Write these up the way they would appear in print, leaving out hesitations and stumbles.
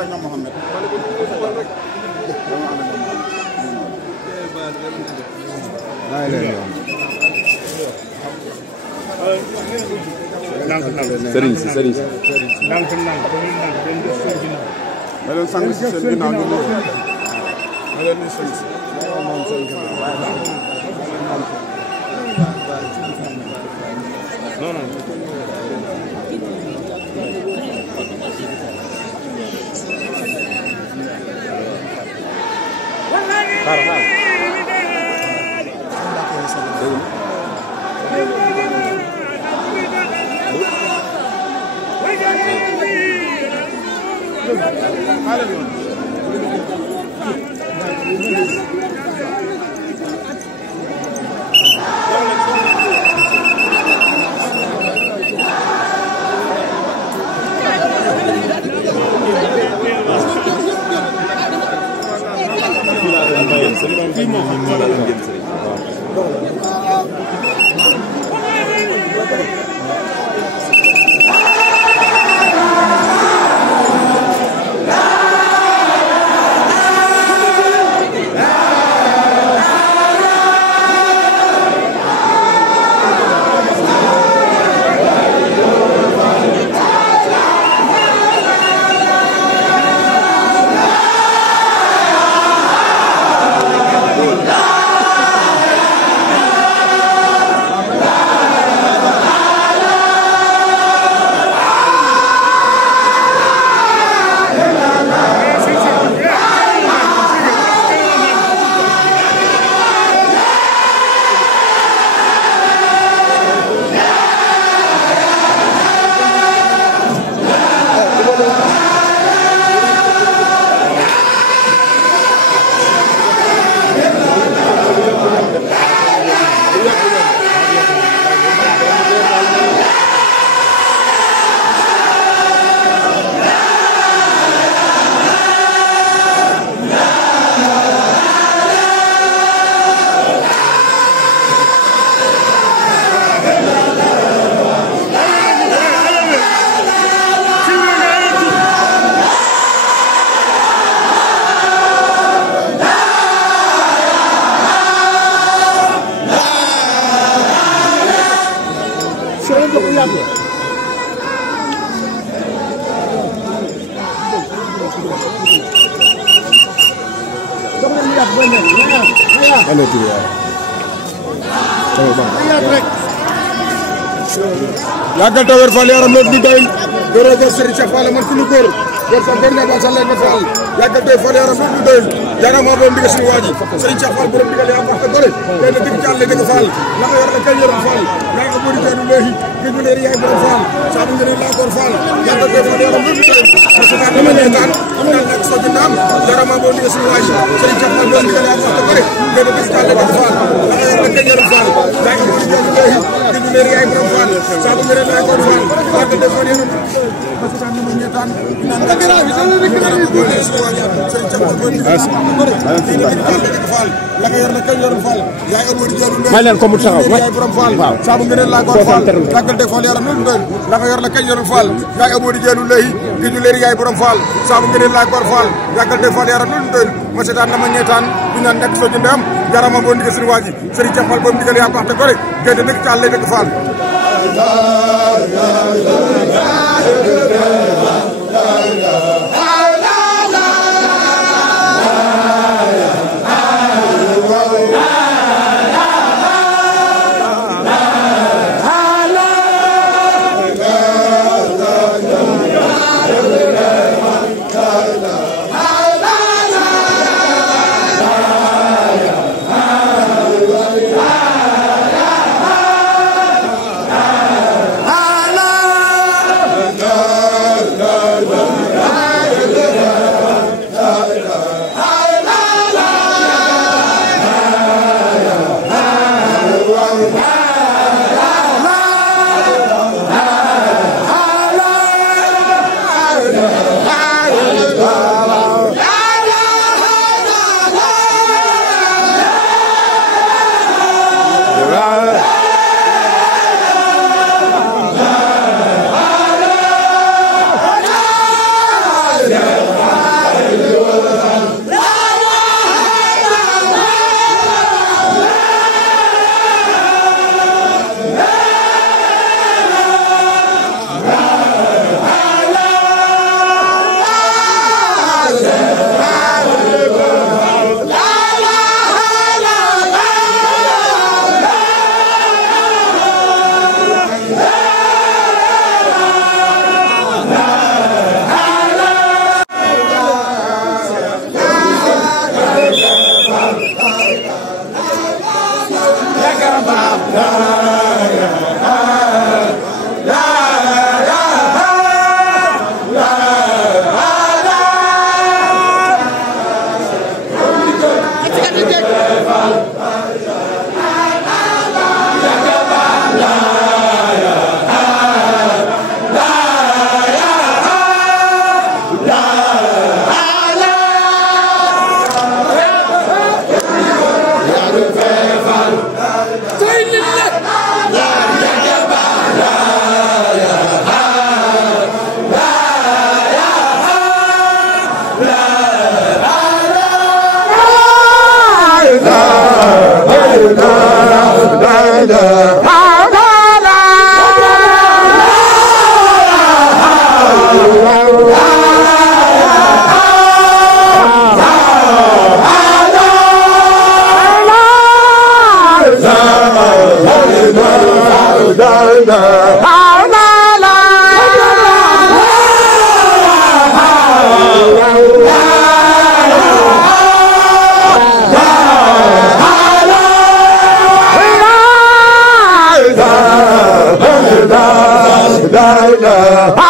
ànd ak ñoom Mouhamed. sëriñ si sëriñ si. ma leen sang si seen ginnaaw ñu ngi ma leen di sang si. non non. yàggal te wér Fall yaram loolu du doy góor góor Serigne Cheikh Fall man ku lu góor góor sa góor nga ba sa leen Fall yàggal te Fall yaram loolu du doy jarama borom digal suñu waa ji Serigne Cheikh Fall borom digal yaa baax te gore tey la dig jàlle dëgg Fall la nga yor la kay yorum Fall yaa nga bëri teenu léegi gëj mu leeri yaay borom Fall saa bu ngeen laa koor Fall yàggal te Fall yaram loolu du doy parce que dama lay taan am na nak so dinaam jarama borom digal suñu waa ji Serigne Cheikh Fall borom digal yaa baax te gore tey la dig jàlle dëgg Fall la nga yor la kay yorum Fall yaa nga bëri teenu léegi gëj mu leeri yaay borom Fall saa bu ngeen laa koor Fall yàggal te Fall yaram parce que dama ñetaan naan nga dara bi dama nekk dara bi boole suñu waa ji Serigne Cheikh Fall borom digal la nga yor la kay yorum Fall yaay amori jëru may leen ko mu taxaw yaay borom Fall saa bu ngeen laa koor Fall yàggal te Fall yaram loolu doy la nga yor la kay yorum Fall yaay amori jëru léegi gi ñu leeri yaay borom Fall saa bu ngeen laa koor Fall yàggal te Fall yaram loolu doy ma seetaan dama ñeetaan du ñaan nekk soo jëndee am jarama boo ndigal suñu waa ji Serigne Cheikh Fall borom digal yaa baax te gore génn dëkk caal lay dëkk Fall la la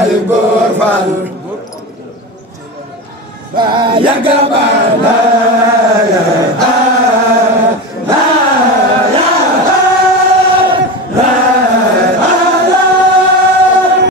bàyyi góor faal ba yàgga baal